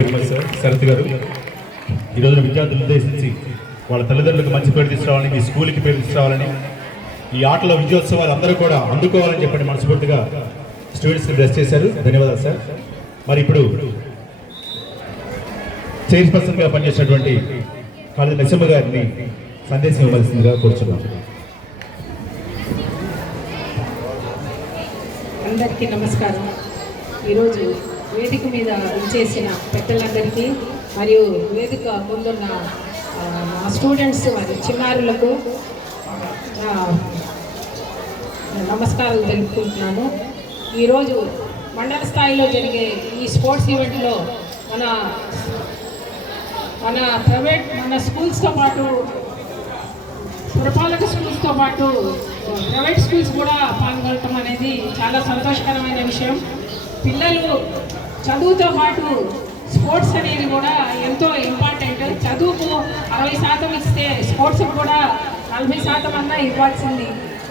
Sir Sarath గారు. ఈ రోజున విద్యార్థులను ఉద్దేశించి వాళ్ళ తల్లిదండ్రులకు మంచి పేరు తీసుకురావాలని మీ స్కూల్కి పేరు తీసుకురావాలని ఈ ఆటల విజయోత్సవాలు అందరూ కూడా అందుకోవాలని చెప్పండి మనస్ఫూర్తిగా స్టూడెంట్స్కి డ్రెస్ చేశారు. ధన్యవాదాలు సార్. మరి ఇప్పుడు చైర్పర్సన్గా పనిచేసినటువంటి కాళీ నరసింహ గారిని సందేశం ఇవ్వాల్సిందిగా కోరుచున్నాం. అందరికీ నమస్కారం. ఈరోజు వేదిక మీద ఇచ్చేసిన పెట్టలందరికీ మరియు వేదిక ముందున్న మా స్టూడెంట్స్ మరి చిన్నారులకు నమస్కారాలు తెలుపుకుంటున్నాను ఈరోజు మండల స్థాయిలో జరిగే ఈ స్పోర్ట్స్ ఈవెంట్లో మన మన ప్రైవేట్ మన స్కూల్స్తో పాటు పురపాలక స్కూల్స్తో పాటు ప్రైవేట్ స్కూల్స్ కూడా పాల్గొనటం అనేది చాలా సంతోషకరమైన విషయం. పిల్లలు చదువుతో పాటు స్పోర్ట్స్ అనేది కూడా ఎంతో ఇంపార్టెంట్. చదువుకు అరవై శాతం ఇస్తే స్పోర్ట్స్కి కూడా నలభై శాతం అన్నా ఇవ్వాల్సింది.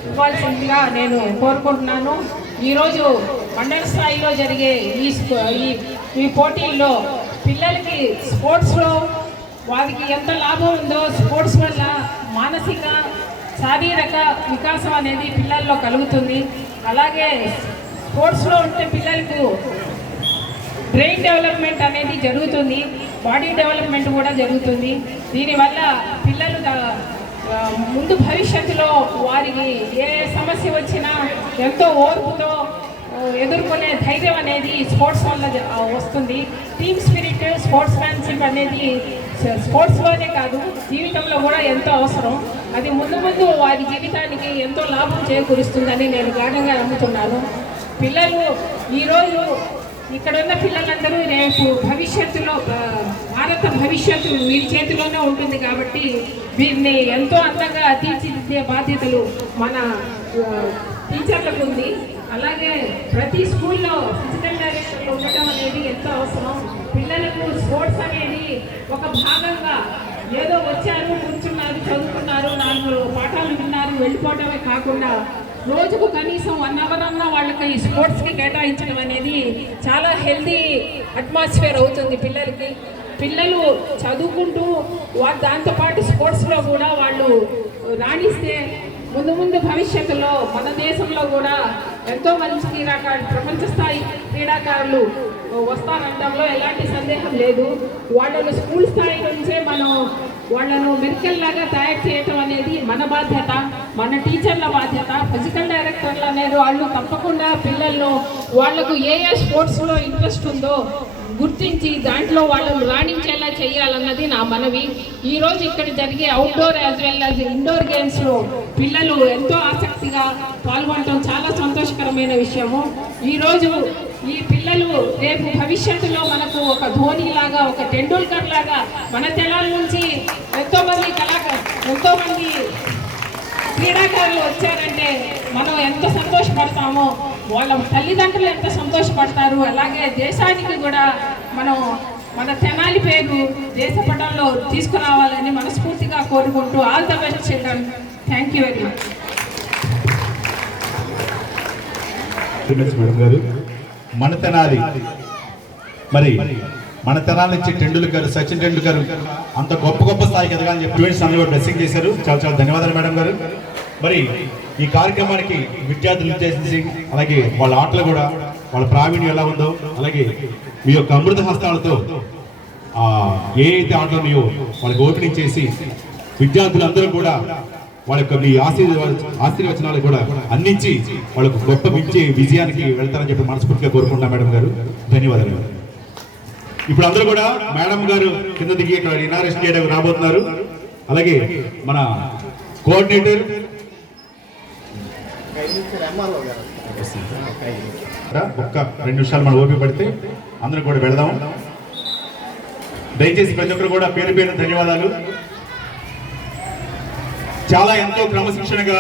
ఇవ్వాల్సిందిగా నేను కోరుకుంటున్నాను. ఈరోజు మండల స్థాయిలో జరిగే ఈ ఈ ఈ పోటీల్లో పిల్లలకి స్పోర్ట్స్లో వారికి ఎంత లాభం ఉందో స్పోర్ట్స్ వల్ల మానసిక శారీరక వికాసం అనేది పిల్లల్లో కలుగుతుంది. అలాగే స్పోర్ట్స్లో ఉంటే పిల్లలకు బ్రెయిన్ డెవలప్మెంట్ అనేది జరుగుతుంది బాడీ డెవలప్మెంట్ కూడా జరుగుతుంది. దీనివల్ల పిల్లలు ముందు భవిష్యత్తులో వారికి ఏ సమస్య వచ్చినా ఎంతో ఓర్పుతో ఎదుర్కొనే ధైర్యం అనేది స్పోర్ట్స్ వల్ల వస్తుంది. టీమ్ స్పిరిట్ స్పోర్ట్స్ మ్యాన్షిప్ అనేది స్పోర్ట్స్లోనే కాదు జీవితంలో కూడా ఎంతో అవసరం. అది ముందు ముందు వారి జీవితానికి ఎంతో లాభం చేకూరుస్తుందని నేను గాఢంగా నమ్ముతున్నాను. పిల్లలు ఈరోజు ఇక్కడ ఉన్న పిల్లలందరూ రేపు భవిష్యత్తులో భారత భవిష్యత్తు వీరి చేతిలోనే ఉంటుంది కాబట్టి వీరిని ఎంతో అందంగా తీర్చిదిద్దే బాధ్యతలు మన టీచర్లకు ఉంది. అలాగే ప్రతి స్కూల్లో ఫిజికల్ డైరెక్టర్లు ఉండటం అనేది ఎంతో అవసరం. పిల్లలకు స్పోర్ట్స్ అనేది ఒక భాగంగా ఏదో వచ్చారు కూర్చున్నారు చదువుకున్నారు నాలుగు పాఠాలు విన్నారు వెళ్ళిపోవటమే కాకుండా రోజుకు కనీసం వన్ అవర్ అన్న వాళ్ళకి ఈ స్పోర్ట్స్కి కేటాయించడం అనేది చాలా హెల్దీ అట్మాస్ఫియర్ అవుతుంది పిల్లలకి. పిల్లలు చదువుకుంటూ వా దాంతోపాటు స్పోర్ట్స్లో కూడా వాళ్ళు రాణిస్తే ముందు ముందు భవిష్యత్తులో మన దేశంలో కూడా ఎంతో మంచి క్రీడాకారులు ప్రపంచ స్థాయి క్రీడాకారులు వస్తానడంలో ఎలాంటి సందేహం లేదు. వాళ్ళను స్కూల్ స్థాయి నుంచే మనం వాళ్ళను మెడికల్ లాగా తయారు చేయటం అనేది మన బాధ్యత. మన టీచర్ల బాధ్యత ఫిజికల్ డైరెక్టర్లు అనేది వాళ్ళు తప్పకుండా పిల్లలను వాళ్ళకు ఏ ఏ స్పోర్ట్స్లో ఇంట్రెస్ట్ ఉందో గుర్తించి దాంట్లో వాళ్ళను రాణించేలా చేయాలన్నది నా మనవి. ఈరోజు ఇక్కడ జరిగే outdoor as well as indoor గేమ్స్లో పిల్లలు ఎంతో ఆసక్తిగా పాల్గొనడం చాలా సంతోషకరమైన విషయము. ఈరోజు ఈ పిల్లలు రేపు భవిష్యత్తులో మనకు ఒక ధోని లాగా ఒక టెండూల్కర్ లాగా మన తెలాల నుంచి ఎంతోమంది మంది ఎంతోమంది క్రీడాకారులు వచ్చారంటే మనం ఎంత సంతోషపడతామో వాళ్ళ తల్లిదండ్రులు ఎంత సంతోషపడతారు అలాగే దేశానికి కూడా మనం మన తెనాలి పేరు దేశ పటంలో తీసుకురావాలని మనస్ఫూర్తిగా కోరుకుంటూ all the best children. Thank you very much madam గారు మన తెనాలి. మరి మన తెనాలి నుంచి టెండూల్కర్ సచిన్ టెండూల్కర్ అంత గొప్ప గొప్ప స్థాయికి ఎదగాలని చెప్పి స్టూడెంట్స్ అందరూ బ్లెస్సింగ్ చేశారు. చాలా చాలా ధన్యవాదాలు మేడం గారు. మరి ఈ కార్యక్రమానికి విద్యార్థులు చేసేసి అలాగే వాళ్ళ ఆటలు కూడా వాళ్ళ ప్రావీణ్యం ఎలా ఉందో అలాగే మీ యొక్క అమృత హస్తాలతో ఏ అయితే ఆటలు ఉన్నాయో వాళ్ళకి ఓపెనింగ్ చేసి విద్యార్థులందరూ కూడా వాళ్ళ యొక్క మీ ఆశీర్వాద ఆశీర్వచనాలు కూడా అందించి వాళ్ళకు గొప్ప విజయ విజయానికి వెళ్తారని చెప్పి మనస్ఫూర్తిగా కోరుకుంటున్నా మేడం గారు. ధన్యవాదాలు. ఇప్పుడు అందరూ కూడా మేడం గారు కింద దిగి ఇక్కడ ఇనారేషన్ చేయడానికి రాబోతున్నారు. అలాగే మన కోఆర్డినేటర్ ఒక్క రెండు నిమిషాలు మనం ఓపిక పడితే అందరం కూడా వెళదాం. దయచేసి ప్రతి ఒక్కరు కూడా పేరు పేరు ధన్యవాదాలు. చాలా ఎంతో క్రమశిక్షణగా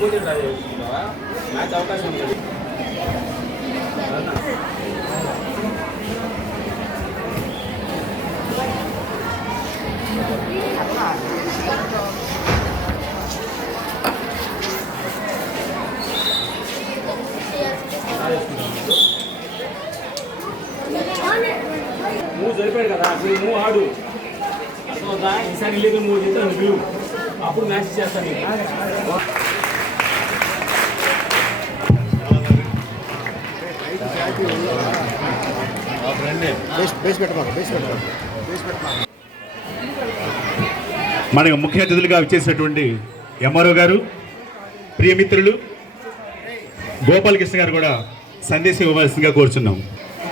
పూజ మ్యాచ్ అవకాశం ఉంది మన ముఖ్య అతిథులుగా వచ్చేసినటువంటి ఎంఆర్ఓ గారు ప్రియమిత్రులు గోపాలకృష్ణ గారు కూడా సందేశం ఇవ్వవలసిందిగా కోరుచున్నాం.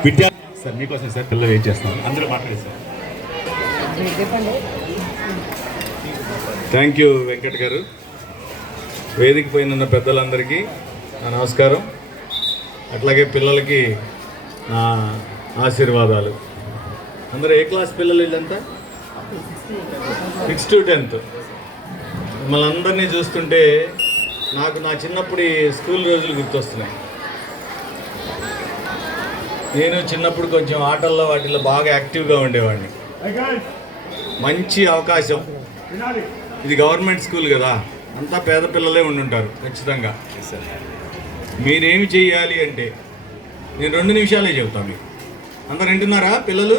విద్యా సార్ మీకోసం సార్ పిల్లలు వెయిట్ చేస్తున్నాం అందరూ మాట్లాడే సార్. థ్యాంక్ యూ వెంకట్ గారు. వేదిక పైన ఉన్న పెద్దలందరికీ నా నమస్కారం. అట్లాగే పిల్లలకి నా ఆశీర్వాదాలు. అందరూ ఏ క్లాస్ పిల్లలు వీళ్ళంతా? సిక్స్ టు టెన్త్ మిమ్మల్ని అందరినీ చూస్తుంటే నాకు నా చిన్నప్పుడు స్కూల్ రోజులు గుర్తొస్తున్నాయి. నేను చిన్నప్పుడు కొంచెం ఆటల్లో వాటిల్లో బాగా యాక్టివ్గా ఉండేవాడిని. మంచి అవకాశం. ఇది గవర్నమెంట్ స్కూల్ కదా అంతా పేద పిల్లలే ఉండుంటారు ఖచ్చితంగా. మీరేమి చేయాలి అంటే నేను రెండు నిమిషాలే చెబుతాను మీకు. అందరు వింటున్నారా పిల్లలు?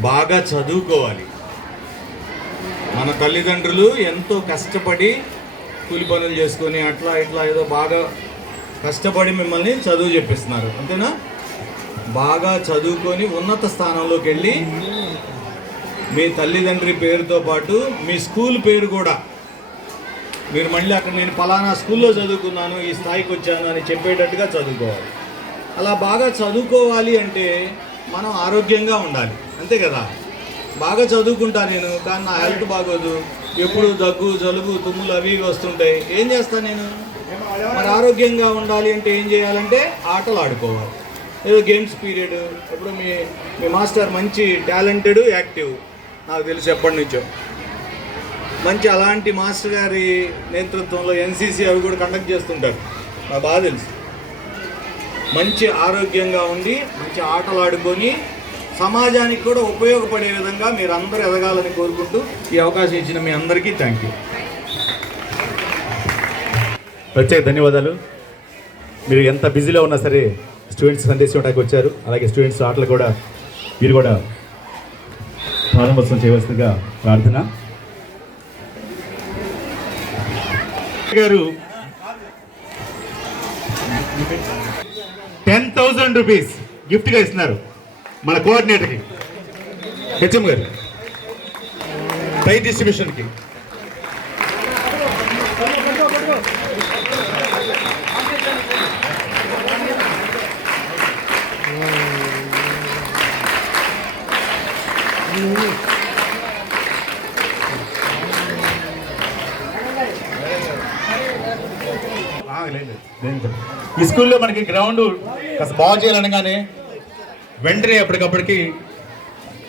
బాగా చదువుకోవాలి. మన తల్లిదండ్రులు ఎంతో కష్టపడి కూలి పనులు చేసుకొని అట్లా ఇట్లా ఏదో బాగా కష్టపడి మిమ్మల్ని చదువు చెప్పిస్తున్నారు. అంతేనా? బాగా చదువుకొని ఉన్నత స్థానంలోకి వెళ్ళి మీ తల్లిదండ్రి పేరుతో పాటు మీ స్కూల్ పేరు కూడా మీరు మళ్ళీ అక్కడ నేను ఫలానా స్కూల్లో చదువుకున్నాను ఈ స్థాయికి వచ్చాను అని చెప్పేటట్టుగా చదువుకోవాలి. అలా బాగా చదువుకోవాలి అంటే మనం ఆరోగ్యంగా ఉండాలి. అంతే కదా? బాగా చదువుకుంటా నేను కానీ నా హెల్త్ బాగోదు. ఎప్పుడు దగ్గు జలుబు తుమ్ములు అవి ఇవి వస్తుంటాయి. ఏం చేస్తాను నేను? మరి ఆరోగ్యంగా ఉండాలి అంటే ఏం చేయాలంటే ఆటలు ఆడుకోవాలి. ఏదో గేమ్స్ పీరియడ్ ఇప్పుడు మీ మీ మాస్టర్ మంచి టాలెంటెడ్ యాక్టివ్. నాకు తెలిసి ఎప్పటి నుంచో. మంచి అలాంటి మాస్టర్ గారి నేతృత్వంలో ఎన్సీసీ అవి కూడా కండక్ట్ చేస్తుంటారు. నాకు బాగా తెలుసు. మంచి ఆరోగ్యంగా ఉండి మంచి ఆటలు ఆడుకొని సమాజానికి కూడా ఉపయోగపడే విధంగా మీరు అందరూ ఎదగాలని కోరుకుంటూ ఈ అవకాశం ఇచ్చిన మీ అందరికీ థ్యాంక్ యూ ప్రత్యేక ధన్యవాదాలు. మీరు ఎంత బిజీలో ఉన్నా సరే స్టూడెంట్స్ సందేశం ఇవ్వడానికి వచ్చారు. అలాగే స్టూడెంట్స్ ఆటలు కూడా మీరు కూడా ప్రారంభోత్సవం చేయవలసిందిగా ప్రార్థన. గారు టెన్ థౌజండ్ రూపీస్ గిఫ్ట్గా ఇస్తున్నారు. మన కోఆర్డినేటర్కి హెచ్ఎం గారు టై డిస్ట్రిబ్యూషన్కి. ఆ, ఈ స్కూల్లో మనకి గ్రౌండ్ కాస్త బాగు చేయాలనగానే వెంటనే అప్పటికప్పటికి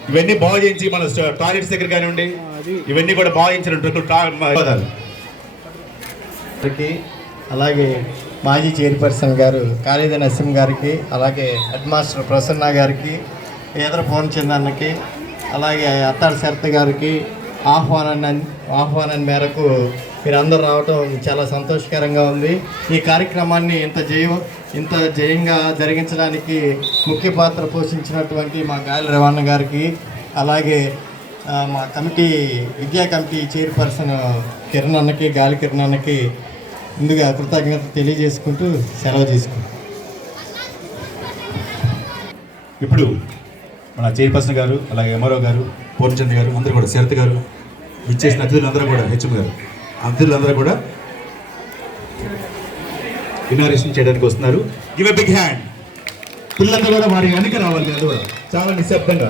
ఇవన్నీ బాగు చేయించి మన టాయిలెట్స్ దగ్గర కానివ్వండి ఇవన్నీ కూడా బాగు చేయించిన గారికి అలాగే మాజీ చైర్పర్సన్ గారు ఖాళీద నసీం గారికి అలాగే హెడ్ మాస్టర్ ప్రసన్న గారికి ఈదర పూర్ణచందన్నకి అలాగే అత్తాడు శరత్ గారికి ఆహ్వానాన్ని ఆహ్వానం మేరకు మీరందరూ రావటం చాలా సంతోషకరంగా ఉంది. ఈ కార్యక్రమాన్ని ఇంత జయ ఇంత జయంగా జరిగించడానికి ముఖ్య పాత్ర పోషించినటువంటి మా గాలి రవాణా గారికి అలాగే మా కమిటీ విద్యా కమిటీ చైర్పర్సన్ కిరణ్ అన్నకి గాలి కిరణ్ అన్నకి ముందుగా కృతజ్ఞత తెలియజేసుకుంటూ సెలవు తీసుకుంటాం ఇప్పుడు మన చైర్పర్సన్ గారు అలాగే ఎంఆర్ఓ గారు పూర్ణచంద్ర గారు అందరూ కూడా శరత్ గారు విచ్చేసిన అతిథులందరూ కూడా హెచ్ఎం గారు అతిథులందరూ కూడా ఇనారేషన్ చేయడానికి వస్తున్నారు. గివ్ ఎ బిగ్ హ్యాండ్ పిల్లలందరూ కూడా వారి వెనక రావాలి అది కూడా. చాలా నిశ్శబ్దంగా.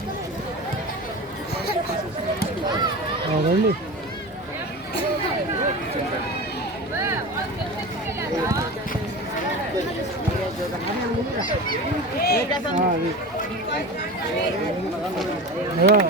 아, 멀리. 아, 네. 내가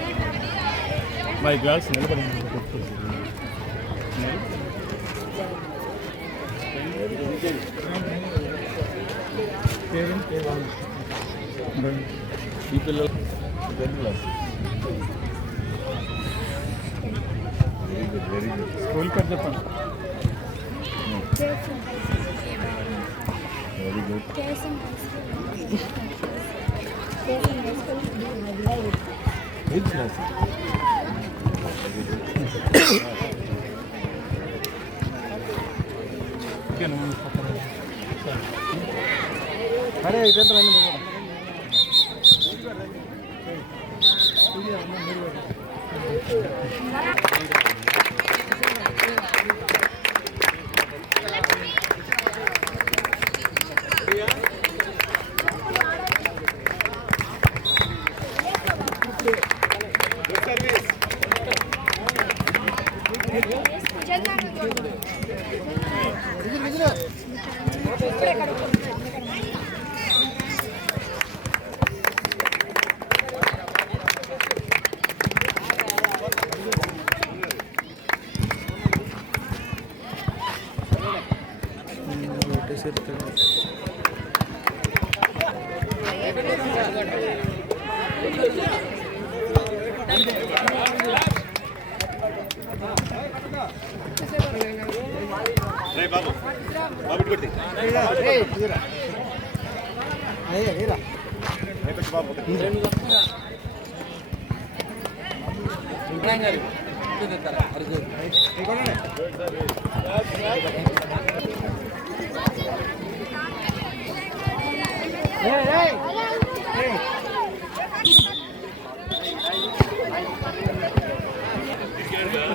మై గర్ల్స్ నిలబడి ఈ పిల్లలు స్కూల్ కట్ చెప్పండి అరే ఇటు రండి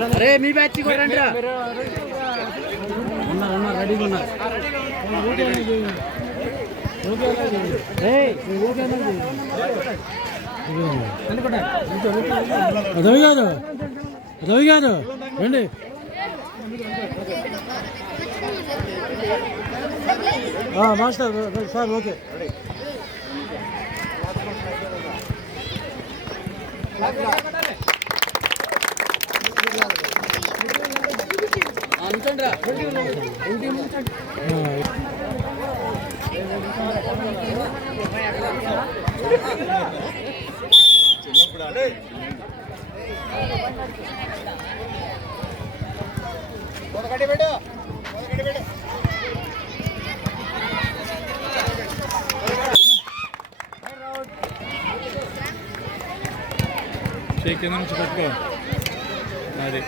అరే మీ బ్యాచ్ కూడా రండి ఉన్నారు ఉన్నారు రెడీగా ఉన్నారు. రవి గారు రవి గారు రండి మాస్టర్ సార్ ఓకే అనుకోండి చేయి కింద నుంచి పట్టుకో. అది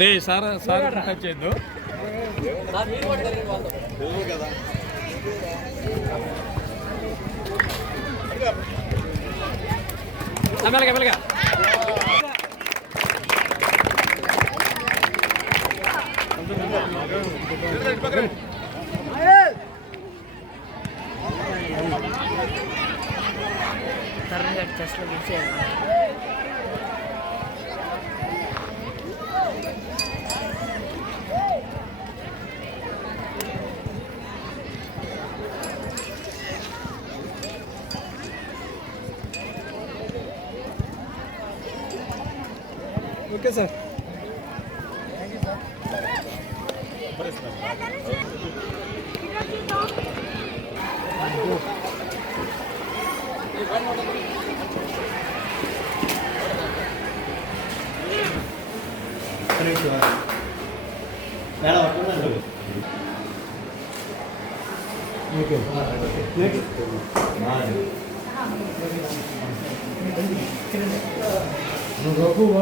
రే సార్ సార్ టచ్ చేయొద్దు. మెల్లగా మెల్లగా ఓకే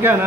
ఓకే ఓకే అన్న